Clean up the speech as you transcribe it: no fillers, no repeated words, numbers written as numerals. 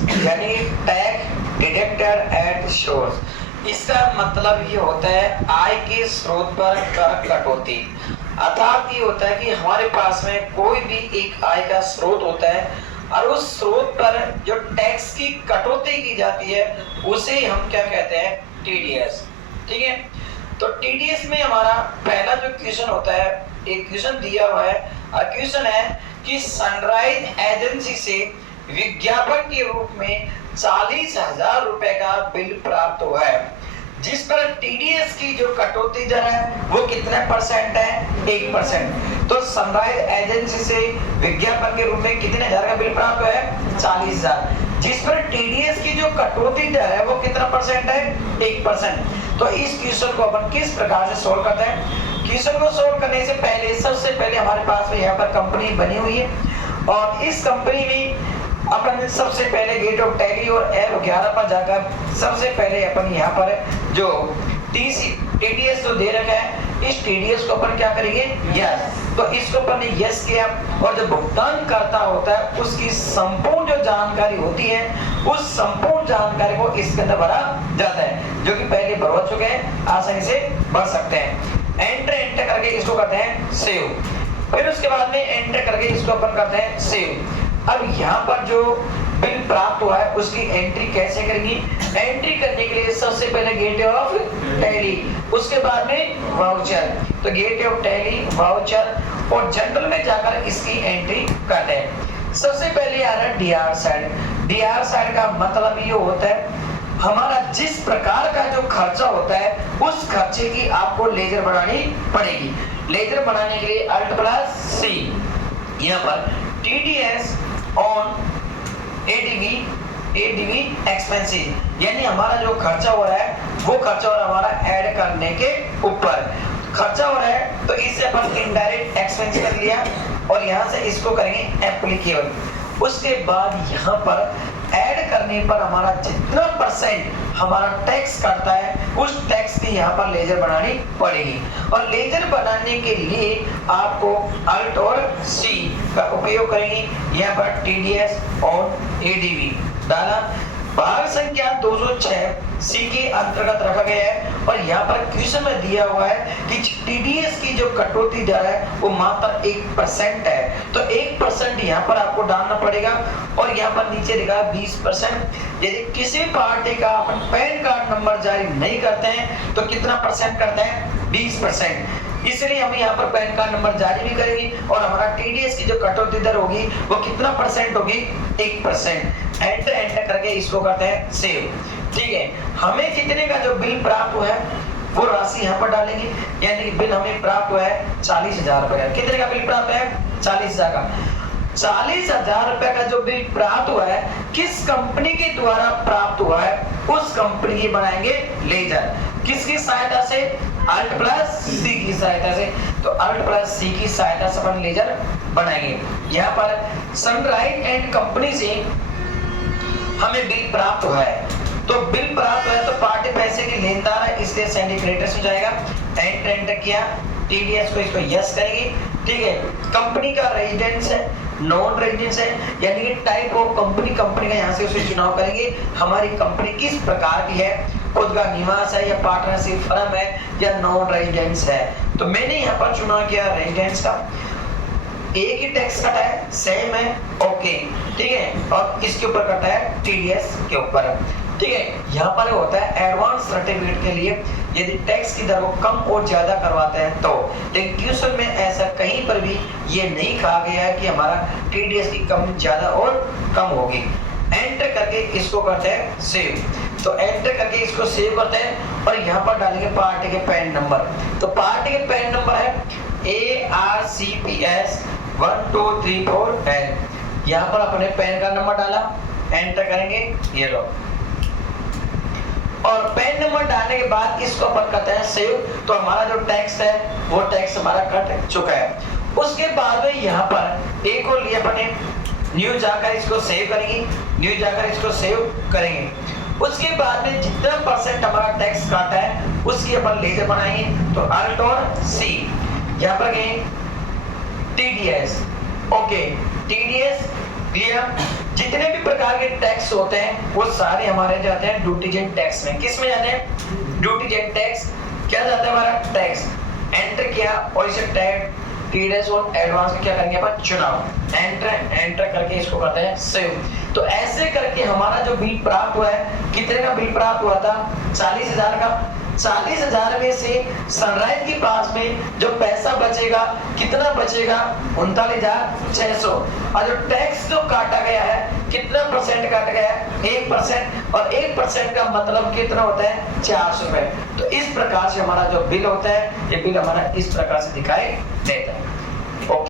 यानी tax deducted at source. इसका मतलब ये होता है आय के स्रोत पर कर कटौती। अर्थात ये होता है कि हमारे पास में कोई भी एक आय का स्रोत होता है और उस स्रोत पर जो टैक्स की कटौती की जाती है उसे हम क्या कहते हैं, टीडीएस। ठीक है, तो टीडीएस में हमारा पहला जो क्वेश्चन होता है, एक क्वेश्चन दिया हुआ है और क्वेश्चन है कि सनराइज एजेंसी से विज्ञापन के रूप में 40,000 रुपए का बिल प्राप्त हुआ है, जिस पर टीडीएस की जो कटौती दर है वो कितने परसेंट है, 1%। तो सनराइज एजेंसी से विज्ञापन के रूप में कितने हजार का बिल प्राप्त हुआ है, 40,000, जिस पर टीडीएस की जो कटौती दर है वो कितना परसेंट है, 1%। तो इस क्वेश्चन को अपन किस प्रकार से सोल्व करते हैं? क्वेश्चन को सोल्व करने से पहले सबसे पहले हमारे पास में यहाँ पर कंपनी बनी हुई है और इस कंपनी में अपन सबसे पहले गेट ऑफ टैली और F11 पर जाकर सबसे पहले अपन यहाँ पर जो टीडीएस तो दे रखा है, इस टीडीएस को अपन क्या करेंगे, यस। तो इसको अपन ने यस किया और जो भुगतान करता होता है उसकी संपूर्ण जो जानकारी होती है उस संपूर्ण जानकारी को इसके अंदर भरा जाता है, जो कि पहले भर चुके हैं, आसानी से भर सकते हैं। एंटर करके इसको करते हैं सेव, फिर उसके बाद में एंटर करके इसको अपन करते हैं सेव। अब यहाँ पर जो बिल प्राप्त हुआ है उसकी एंट्री कैसे करेंगी? एंट्री करने के लिए सबसे पहले गेट ऑफ टैली, उसके बाद में वाउचर। तो गेट ऑफ टैली, वाउचर और जनरल में जाकर इसकी एंट्री करते हैं। सबसे पहले आ रहा है डीआर साइड। डीआर साइड का मतलब ये होता है हमारा जिस प्रकार का जो खर्चा होता है उस खर्चे की आपको लेजर बनानी पड़ेगी। लेजर बनाने के लिए Alt+C, यहाँ पर TDS ऑन ADV एक्सपेंसेस, यानी हमारा जो खर्चा हो रहा है वो खर्चा हो रहा है हमारा ऐड करने के ऊपर खर्चा हो रहा है, तो इसे अपन इनडायरेक्ट एक्सपेंस कर लिया और यहाँ से इसको करेंगे एप्लीकेबल। उसके बाद यहाँ पर ऐड करने पर हमारा जितना परसेंट हमारा टैक्स करता है उस टैक्स की यहाँ पर लेजर बनानी पड़ेगी और लेजर बनाने के लिए आपको Alt और C का उपयोग करेंगे। यहाँ पर TDS और ADV डाला, भाग संख्या 206 C के अंतर्गत रखा गया है और यहाँ पर क्वेश्चन में दिया हुआ है कि टीडीएस की जो कटौती दर है वो मात्र 1% है, तो 1% यहाँ पर आपको डालना पड़ेगा और यहाँ पर नीचे लिखा 20%। यदि किसी पार्टी का अपन पैन कार्ड नंबर जारी नहीं करते हैं तो कितना परसेंट करते हैं, 20%। इसलिए हम यहाँ पर पैन कार्ड नंबर जारी भी करेंगे और हमारा टीडीएस की जो कटौती दर होगी वो कितना परसेंट होगी, 1%। एंटर करके इसको करते हैं सेव। ठीक है, हमें कितने का जो बिल प्राप्त हुआ है वो राशि यहाँ पर डालेंगे, यानी कि बिल हमें प्राप्त हुआ है 40,000 रुपए का। कितने का बिल प्राप्त है, 40,000 का। 40,000 रुपए का जो बिल प्राप्त हुआ है किस कंपनी के द्वारा प्राप्त हुआ है उस कंपनी की बनाएंगे लेजर। किसकी सहायता से, Alt+C की सहायता से। तो Alt+C की सहायता से अपन लेजर बनाएंगे। यहाँ पर सनराइज एंड कंपनी से हमें बिल प्राप्त हुआ है, तो बिल प्राप्त हुआ है तो पार्टी पैसे की लेनदार है इसलिए सेंड क्रेडिटर्स हो जाएगा। एंटर किया, टीडीएस को इसको यस करेंगे। ठीक है, कंपनी का रेजिडेंस है, नॉन रेजिडेंस है, यानी कि टाइप ऑफ कंपनी का यहाँ से उसे चुनाव करेंगे। हमारी कंपनी किस प्रकार की है, खुद का निवास है या पार्टनरशिप फर्म है या नॉन रेजिडेंस है। तो मैंने यहाँ पर चुनाव किया रेजिडेंस का। एक ही टैक्स कटा है, सेम है, ओके। ठीक है, और इसके ऊपर कटा है टीडीएस के ऊपर। ठीक है, यहाँ पर होता है एडवांस सर्टिफिकेट के लिए यदि टैक्स की दर को कम और ज्यादा करवाते हैं तो, लेकिन क्वेश्चन में ऐसा कहीं पर भी ये नहीं कहा गया है कि हमारा टीडीएस की कम ज्यादा और कम होगी। एंटर करके इसको करते हैं सेव। तो एंटर करके इसको सेव करते हैं और यहाँ पर डालेंगे पार्टी के पैन नंबर। तो पार्टी के पैन नंबर है ARCPS 1234L। यहाँ पर अपने पैन का नंबर डाला, एंटर करेंगे, ये लो। और पैन नंबर डालने के बाद इसको अपन करते हैं सेव। तो हमारा जो टैक्स है वो टैक्स हमारा कट चुका है। उसके बाद में यहाँ पर एक और लिए अपने न्यू जाकर इसको सेव करेंगे, न्यू जाकर इसको सेव करेंगे। उसके बाद में जितना परसेंट हमारा टैक्स काटा है उसकी अपन लेजर बनाएंगे। तो Alt और C, यहाँ पर गए TDS, ओके, TDS क्लियर। जितने भी प्रकार के टैक्स होते हैं वो सारे हमारे जाते हैं ड्यूटीजेंट टैक्स में। किस में जाते हैं? ड्यूटीजेंट टैक्स। क्या जाता है हमारा? टैक्स। एंटर किया और इसे टैग टीडीएस और एडवांस में क्या करेंगे अपन? चुनाव। एंटर करके इसको करते हैं सेव। तो ऐसे करके हमारा जो बिल प्राप्त हुआ है, कितने का बिल प्राप्त हुआ था? 40,000 का। 40,000 में से सनराइज के पास में जो पैसा बचेगा, कितना बचेगा? 39,600। और जो टैक्स जो काटा गया है, कितना परसेंट काटा गया है? 1%। और 1% का मतलब कितना होता है? 400 रुपए। तो इस प्रकार से हमारा जो बिल होता है, ये बिल हमारा इस प्रकार से दिखाई देता है।